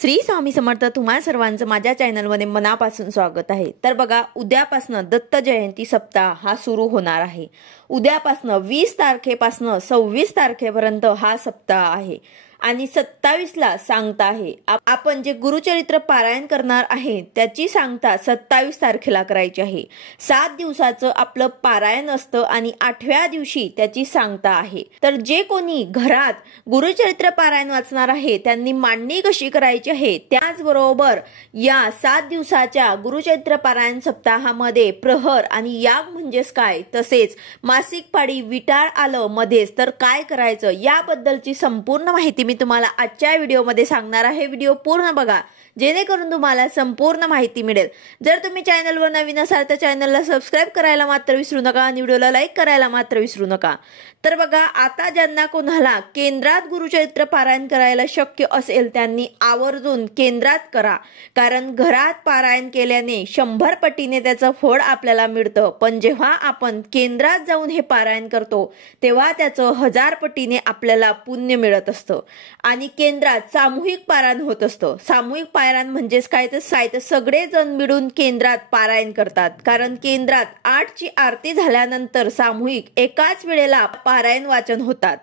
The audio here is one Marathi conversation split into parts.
श्री स्वामी समर्थ तुम्हा सर्वांचं माझ्या चॅनलमध्ये मनापासून स्वागत आहे। तर बघा, उद्यापासून दत्त जयंती सप्ताह हा सुरू होणार आहे। उद्यापासून 20 तारखेपासून 26 तारखेपर्यंत हा सप्ताह आहे आणि 27 ला सांगता आहे। आपण जे गुरुचरित्र पारायण करणार आहे त्याची सांगता 27 तारखेला करायची आहे। 7 दिवसाचं आपलं पारायण असतं आणि 8व्या दिवशी त्याची सांगता आहे। तर जे कोणी घरात गुरुचरित्र पारायण वाचणार आहे त्यांनी मांडणी कशी करायची आहे, त्याचबरोबर या 7 दिवसाच्या गुरुचरित्र पारायण सप्ताहामध्ये प्रहर आणि याग म्हणजेच काय, तसेच मासिक पाळी विटाळ आलं मध्येच तर काय करायचं याबद्दलची संपूर्ण माहिती मी तुम्हाला आजच्या व्हिडिओमध्ये सांगणार आहे। व्हिडिओ पूर्ण बघा जेणेकरून तुम्हाला संपूर्ण माहिती मिळेल। जर तुम्ही चॅनलवर नवीन असाल तर चॅनलला सबस्क्राइब करायला मात्र विसरू नका आणि व्हिडिओला लाईक करायला मात्र विसरू नका। तर बघा, आता ज्यांना कोणाला केंद्रात गुरुचरित्र पारायण करायला शक्य असेल त्यांनी आवर्जून केंद्रात करा, कारण घरात पारायण केल्याने 100 पटीने त्याचं फळ आपल्याला मिळतं, पण जेव्हा आपण केंद्रात जाऊन हे पारायण करतो तेव्हा त्याचं 1000 पटीने आपल्याला पुण्य मिळत असतं। आणि केंद्रात सामूहिक पारायण होत असतं। सामूहिक पारायण म्हणजेच काय तर सगळे जण मिळून केंद्रात पारायण करतात, कारण केंद्रात 8 ची आरती झाल्यानंतर सामूहिक एकाच वेळेला पारायण वाचन होतात।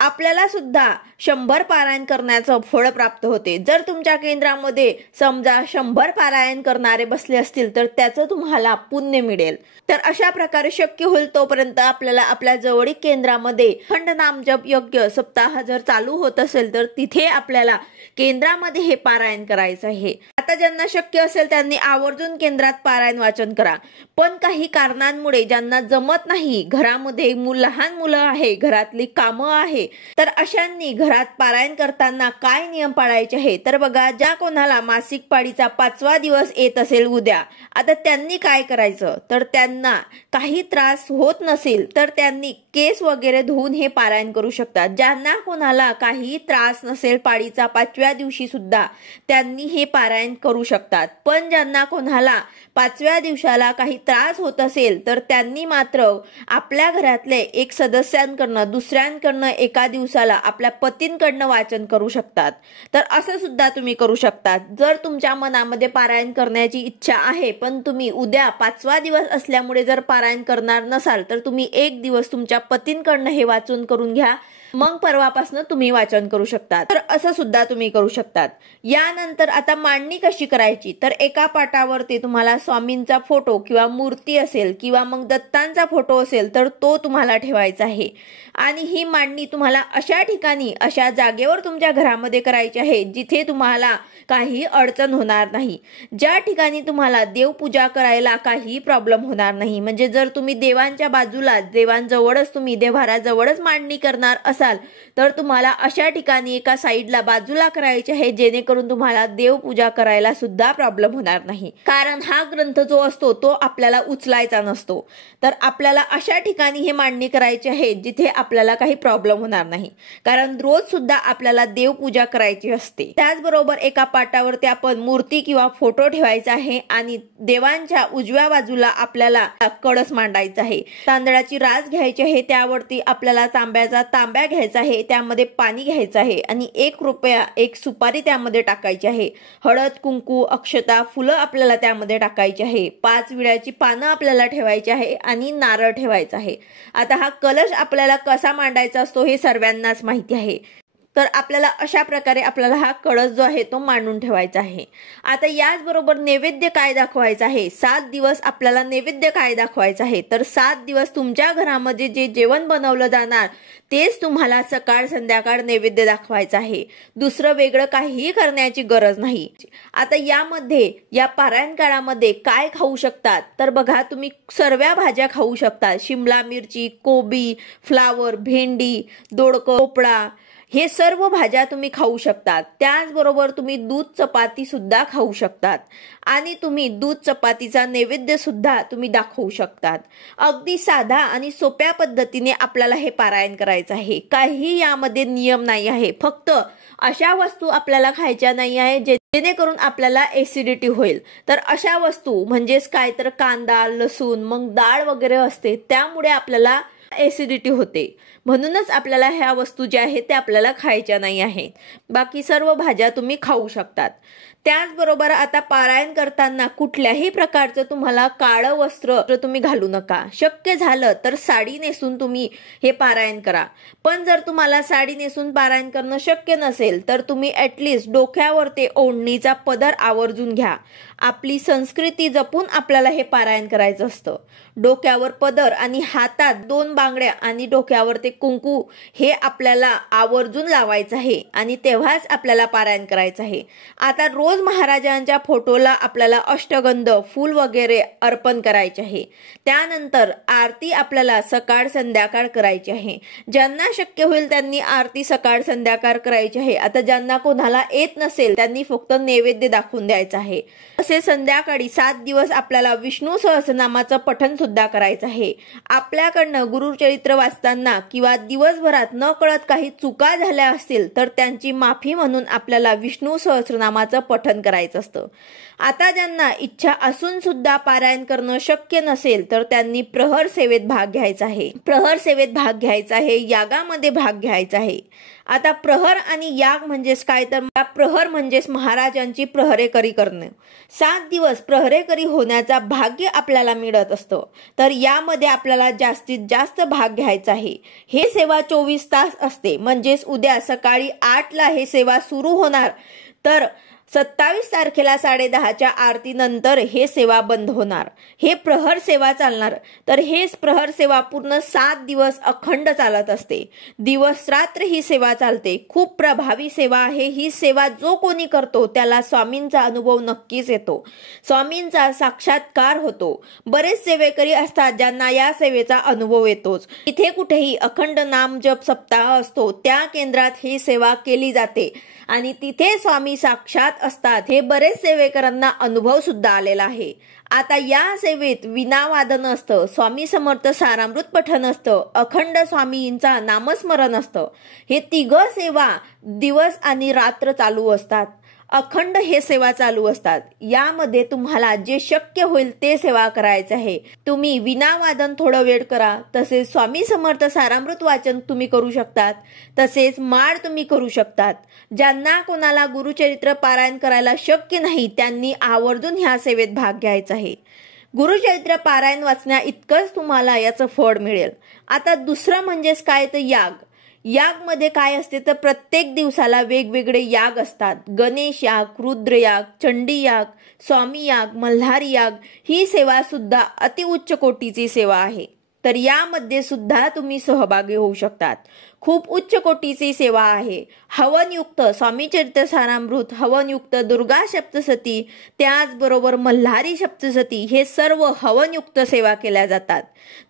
आपल्याला सुद्धा 100 पारायण करण्याचं फळ प्राप्त होते। जर तुमच्या केंद्रामध्ये समजा 100 पारायण करणारे बसले असतील तर त्याचं तुम्हाला पुण्य मिळेल। तर अशा प्रकारे शक्य होईल तोपर्यंत आपल्याला आपल्या जवळीक केंद्रामध्ये अखंड नामजप यज्ञ सप्ताह जर चालू होत असेल तर तिथे आपल्याला केंद्रामध्ये हे पारायण करायचं आहे। आता ज्यांना शक्य असेल त्यांनी आवर्जून केंद्रात पारायण वाचन करा, पण काही कारणांमुळे ज्यांना जमत नाही, घरामध्ये लहान मुलं आहे, घरातली कामं आहे, तर अशांनी घरात पारायण करताना काय नियम पाळायचे आहे। तर बघा, ज्या कोणाला मासिक पाळीचा 5वा दिवस येत असेल उद्या, आता त्यांनी काय करायचं, तर त्यांना काही त्रास होत नसेल तर त्यांनी केस वगैरे धुवून हे पारायण करू शकतात। ज्यांना कोणाला काही त्रास नसेल पाळीचा 5व्या दिवशी सुद्धा त्यांनी हे पारायण करू शकतात, पण ज्यांना कोणाला 5व्या दिवसाला काही त्रास होत असेल तर त्यांनी मात्र आपल्या घरातले एक सदस्यांकडनं दुसऱ्यांकडनं एका दिवसाला आपल्या पतींकडनं वाचन करू शकतात। तर असं सुद्धा तुम्ही करू शकतात। जर तुमच्या मनामध्ये पारायण करण्याची इच्छा आहे पण तुम्ही उद्या 5वा दिवस असल्यामुळे जर पारायण करणार नसाल तर तुम्ही एक दिवस तुमच्या पतींकडनं हे वाचन करून घ्या, मग परवापासून तुम्ही वाचन करू शकता। तर असं सुद्धा तुम्ही करू शकतात। यानंतर आता मांडणी कशी करायची, तर एका पाटावरती तुम्हाला स्वामींचा फोटो किंवा मूर्ती असेल किंवा मग दत्तांचा फोटो असेल तर तो तुम्हाला ठेवायचा आहे आणि ही मांडणी तुम्हाला अशा ठिकाणी अशा जागेवर तुमच्या घरामध्ये करायची आहे जिथे तुम्हाला काही अडचण होणार नाही, ज्या ठिकाणी तुम्हाला देवपूजा करायला काही प्रॉब्लेम होणार नाही। म्हणजे जर तुम्ही देवांच्या बाजूला देवांजवळच तुम्ही देव्हाराजवळच मांडणी करणार असाल तर तुम्हाला अशा ठिकाणी एका साईडला बाजूला करायचे आहे जेणेकरून तुम्हाला देवपूजा करायला सुद्धा प्रॉब्लेम होणार नाही, कारण हा ग्रंथ जो असतो तो आपल्याला उचलायचा नसतो। तर आपल्याला अशा ठिकाणी हे मांडणी करायची आहे जिथे आपल्याला काही प्रॉब्लेम होणार नाही, कारण रोज सुद्धा आपल्याला देवपूजा करायची असते। त्याचबरोबर एका पाटावरती आपण मूर्ती किंवा फोटो ठेवायचा आहे आणि देवांच्या उजव्या बाजूला आपल्याला कळस मांडायचा आहे। तांदळाची रास घ्यायची आहे, त्यावरती आपल्याला तांब्याचा तांब्या घ्यायचा आहे, त्यामध्ये पाणी घ्यायचं आहे आणि 1 रुपया 1 सुपारी त्यामध्ये टाकायची आहे। हळद कुंकू अक्षता फुलं आपल्याला त्यामध्ये टाकायची आहे। 5 विड्याची पानं आपल्याला ठेवायची आहे आणि नारळ ठेवायचा आहे। आता हा कलश आपल्याला कसा मांडायचा असतो हे सर्वांनाच माहिती आहे, तर आपल्याला अशा प्रकारे आपल्याला हा कळस जो आहे तो मांडून ठेवायचा आहे। आता याचबरोबर नैवेद्य काय दाखवायचा आहे, 7 दिवस आपल्याला नैवेद्य काय दाखवायचं आहे, तर 7 दिवस तुमच्या घरामध्ये जे जेवण बनवलं जाणार तेच तुम्हाला सकाळ संध्याकाळ नैवेद्य दाखवायचं आहे। दुसरं वेगळं काहीही करण्याची गरज नाही। आता यामध्ये या पारायण काळामध्ये काय खाऊ शकतात, तर बघा, तुम्ही सर्व भाज्या खाऊ शकता। शिमला मिरची, कोबी, फ्लावर, भेंडी, दोडकं, भोपळा हे सर्व भाज्या तुम्ही खाऊ शकतात। त्याचबरोबर तुम्ही दूध चपाती सुद्धा खाऊ शकतात आणि तुम्ही दूध चपातीचा नैवेद्य सुद्धा तुम्ही दाखवू शकतात। अगदी साधा आणि सोप्या पद्धतीने आपल्याला हे पारायण करायचं आहे। काही यामध्ये नियम नाही आहे, फक्त अशा वस्तू आपल्याला खायच्या नाही आहे जेणेकरून आपल्याला ऍसिडिटी होईल। तर अशा वस्तू म्हणजेच काय तर कांदा, लसूण, मग डाळ वगैरे असते, त्यामुळे आपल्याला ऍसिडिटी होते। म्हणूनच आपल्याला ह्या वस्तू ज्या आहेत त्या आपल्याला खायच्या नाही आहेत. बाकी सर्व भाज्या तुम्ही खाऊ शकतात. त्याचबरोबर आता पारायण करताना कुठल्याही प्रकारचं तुम्हाला काळं वस्त्र तुम्ही घालू नका. शक्य झालं तर साडी नेसून तुम्ही हे पारायण करा. पण जर तुम्हाला साडी नेसून पारायण करणं शक्य नसेल तर तुम्ही ॲटलिस्ट डोक्यावर ते ओढणीचा पदर आवर्जून घ्या. आपली संस्कृती जपून आपल्याला हे पारायण करायचं असतं. डोक्यावर पदर आणि हातात 2 बांगड्या आणि डोक्यावर ते कुंकू हे आपल्याला आवर्जून लावायचं आहे आणि तेव्हाच आपल्याला पारायण करायचं आहे. आता रोज महाराजांच्या फोटोला आपल्याला अष्टगंध फूल वगैरे अर्पण करायचे आहे. त्यानंतर आरती आपल्याला सकाळ संध्याकाळ करायची आहे. ज्यांना शक्य होईल त्यांनी आरती सकाळ संध्याकाळ करायची आहे. आता ज्यांना कोणाला येत नसेल त्यांनी फक्त नैवेद्य दाखवून द्यायचं आहे. तसे संध्याकाळी 7 दिवस आपल्याला विष्णू सहस्रनामाचं पठण सुद्धा करायचं आहे. आपल्याकडनं गुरुचरित्र वाचताना किंवा दिवसभरात न कळत काही चुका झाल्या असतील तर त्यांची माफी म्हणून आपल्याला विष्णू सहस्रनामाचं पठण करायचं असतं. आता ज्यांना इच्छा असून सुद्धा पारायण करणं शक्य नसेल तर त्यांनी प्रहर सेवेत भाग घ्यायचा आहे. प्रहर सेवेत भाग घ्यायचा आहे, यागामध्ये भाग घ्यायचा आहे. आता प्रहर आणि याग म्हणजेच काय, तर प्रहर म्हणजेच महाराजांची प्रहरेकरी करणे. 7 दिवस प्रहरेकरी होण्याचा भाग्य आपल्याला मिळत असतं. तर यामध्ये आपल्याला जास्तीत जास्त भाग घ्यायचा आहे. हे सेवा 24 तास असते. म्हणजेच उद्या सकाळी 8ला हे सेवा सुरू होणार तर 27 तारखेला 10:30च्या आरतीनंतर हे सेवा बंद होणार. हे प्रहर सेवा चालणार. तर हे प्रहर सेवा पूर्ण 7 दिवस अखंड चालत असते. दिवस रात्र ही सेवा चालते. खूप प्रभावी सेवा आहे ही सेवा. जो कोणी करतो त्याला स्वामींचा अनुभव नक्कीच येतो. स्वामींचा साक्षात्कार होतो. बरेच सेवेकरी असतात ज्यांना या सेवेचा अनुभव येतोच. इथे कुठेही अखंड नाम जप सप्ताह असतो त्या केंद्रात ही सेवा केली जाते आणि तिथे स्वामी साक्षात असतात. हे बरेच सेवेकरांना अनुभव सुद्धा आलेला आहे. आता या सेवेत विनावादन असतं, स्वामी समर्थ सारामृत पठण असतं, अखंड स्वामींचा नामस्मरण असतं. हे 3 सेवा दिवस आणि रात्र चालू असतात. अखंड हे सेवा चालू असतात. यामध्ये तुम्हाला जे शक्य होईल ते सेवा करायचे आहे. तुम्ही विनावादन थोडं वेळ करा. तसेच स्वामी समर्थ सारामृत वाचन तुम्ही करू शकतात. तसेच माळ तुम्ही करू शकतात. ज्यांना कोणाला गुरुचरित्र पारायण करायला शक्य नाही त्यांनी आवर्जून ह्या सेवेत भाग घ्यायचा आहे. गुरुचरित्र पारायण वाचण्या इतकंच तुम्हाला याचं फळ मिळेल. आता दुसरं म्हणजेच काय, तर याग. यागमध्ये काय असते तर प्रत्येक दिवसाला वेगवेगळे याग असतात. गणेश याग, रुद्र याग, चंडी याग, स्वामी याग, मल्हारी याग ही सेवा सुद्धा अतिउच्च कोटीची सेवा आहे. तर यामध्ये सुद्धा तुम्ही सहभागी होऊ शकतात. खूप उच्च कोटीची सेवा आहे. हवनयुक्त स्वामी चरित्र सारामृत, हवनयुक्त दुर्गा सप्तशती, त्याचबरोबर मल्हारी सप्तशती हे सर्व हवनयुक्त सेवा केल्या जातात.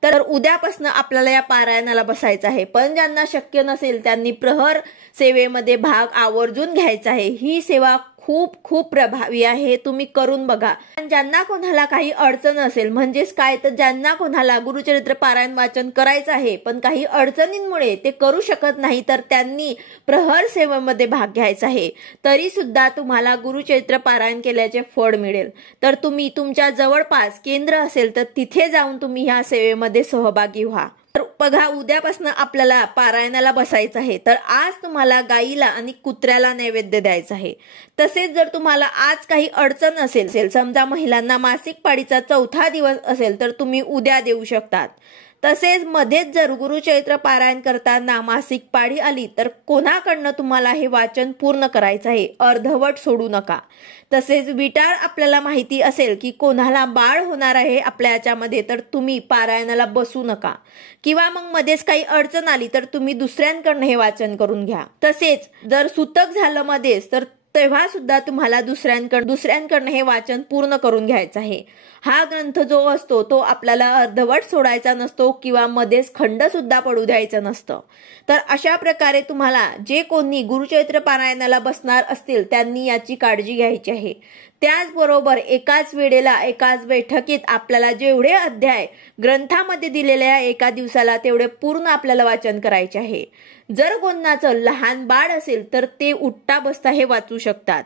तर उद्यापासून आपल्याला या पारायणाला बसायचं आहे. पण ज्यांना शक्य नसेल त्यांनी प्रहर सेवेमध्ये भाग आवर्जून घ्यायचा आहे. ही सेवा खूप खूप प्रभावी आहे. तुम्ही करून बघा. ज्यांना कोणाला काही अडचण असेल म्हणजेच काय, तर ज्यांना कोणाला गुरुचरित्र पारायण वाचन करायचं आहे पण काही अडचणींमुळे ते करू शकत नाही तर त्यांनी प्रहर सेवेमध्ये भाग घ्यायचा आहे. तरी सुद्धा तुम्हाला गुरुचरित्र पारायण केल्याचे फळ मिळेल. तर तुम्ही तुमच्या जवळपास केंद्र असेल तर तिथे जाऊन तुम्ही ह्या सेवेमध्ये सहभागी व्हा. तर बघा, उद्यापासून आपल्याला पारायणाला बसायचं आहे. तर आज तुम्हाला गाईला आणि कुत्र्याला नैवेद्य द्यायचा आहे. तसेच जर तुम्हाला आज काही अडचण असेल, समजा महिलांना मासिक पाळीचा 4था दिवस असेल तर तुम्ही उद्या देऊ शकतात. तसेच मध्येच जर गुरुचरित्र पारायण करताना मासिक पाळी आली तर कोणाकडनं तुम्हाला हे वाचन पूर्ण करायचं आहे. अर्धवट सोडू नका. तसेच विटाळ आपल्याला माहिती असेल की कोणाला बाळ होणार आहे आपल्या याच्यामध्ये तर तुम्ही पारायणाला बसू नका. किंवा मग मध्येच काही अडचण आली तर तुम्ही दुसऱ्यांकडनं हे वाचन करून घ्या. तसेच जर सुतक झालं मध्येच तर तेव्हा सुद्धा तुम्हाला दुसऱ्यांकडनं हे वाचन पूर्ण करून घ्यायचं आहे. हा ग्रंथ जो असतो तो आपल्याला अर्धवट सोडायचा नसतो किंवा मध्येच खंड सुद्धा पडू द्यायचं नसतं. तर अशा प्रकारे तुम्हाला जे कोणी गुरुचरित्र पारायणाला बसणार असतील त्यांनी याची काळजी घ्यायची आहे. त्याचबरोबर एकाच वेळेला एकाच बैठकीत आपल्याला जेवढे अध्याय ग्रंथामध्ये दिलेले आहे एका दिवसाला तेवढे पूर्ण आपल्याला वाचन करायचे आहे. जर कोणाचं लहान बाळ असेल तर ते उठता बसता हे वाचू शकतात.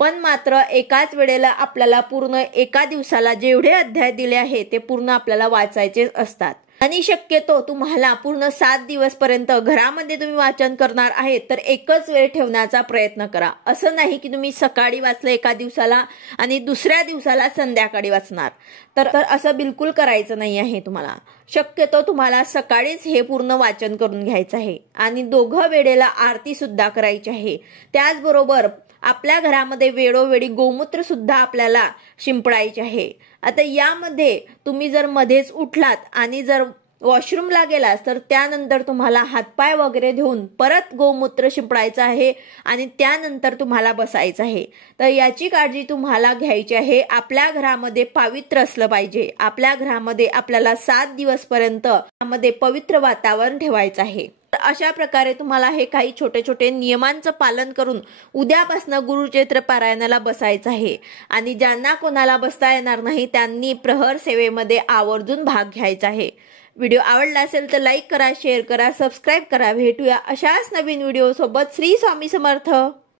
पण मात्र एकाच वेळेला आपल्याला पूर्ण एका दिवसाला जेवढे अध्याय दिले आहे ते पूर्ण आपल्याला वाचायचे असतात. आणि शक्यतो तुम्हाला पूर्ण 7 दिवस पर्यंत घरामध्ये तुम्ही वाचन करणार आहे तर एकच वेळ ठेवण्याचा प्रयत्न करा। असं नाही की तुम्ही सकाळी वाचलं एका दिवसाला आणि दुसऱ्या दिवसाला संध्याकाळी वाचणार, तर असं बिलकुल करायचं नाही आहे तुम्हाला। शक्यतो तुम्हाला सकाळीच हे पूर्ण वाचन करून घ्यायचं आहे आणि दोघं वेळेला आरती सुद्धा करायची आहे। त्याचबरोबर आपल्या घरामध्ये वेळोवेळी गोमूत्र सुद्धा आपल्याला शिंपडायचे आहे। आता यामध्ये तुम्ही जर मध्येच उठलात आणि जर वॉशरूमला गेलात तर त्यानंतर तुम्हाला हातपाय वगैरे धुवून परत गोमूत्र शिंपडायचं आहे आणि त्यानंतर तुम्हाला बसायचं आहे। तर याची काळजी तुम्हाला घ्यायची आहे। आपल्या घरामध्ये पवित्र असलं पाहिजे। आपल्या घरामध्ये आपल्याला 7 दिवस पर्यंत मध्ये पवित्र वातावरण ठेवायचं आहे। अशा प्रकारे तुम्हाला हे काही छोटे छोटे नियमांचं पालन करून उद्यापासून गुरुचरित्र पारायणाला बसायचं आहे आणि ज्यांना कोणाला बसता येणार नाही त्यांनी प्रहर सेवेमध्ये आवर्जून भाग घ्यायचा आहे। व्हिडिओ आवडला असेल तर लाईक करा, शेअर करा, सबस्क्राईब करा। भेटूया अशाच नवीन व्हिडिओ सोबत। श्री स्वामी समर्थ।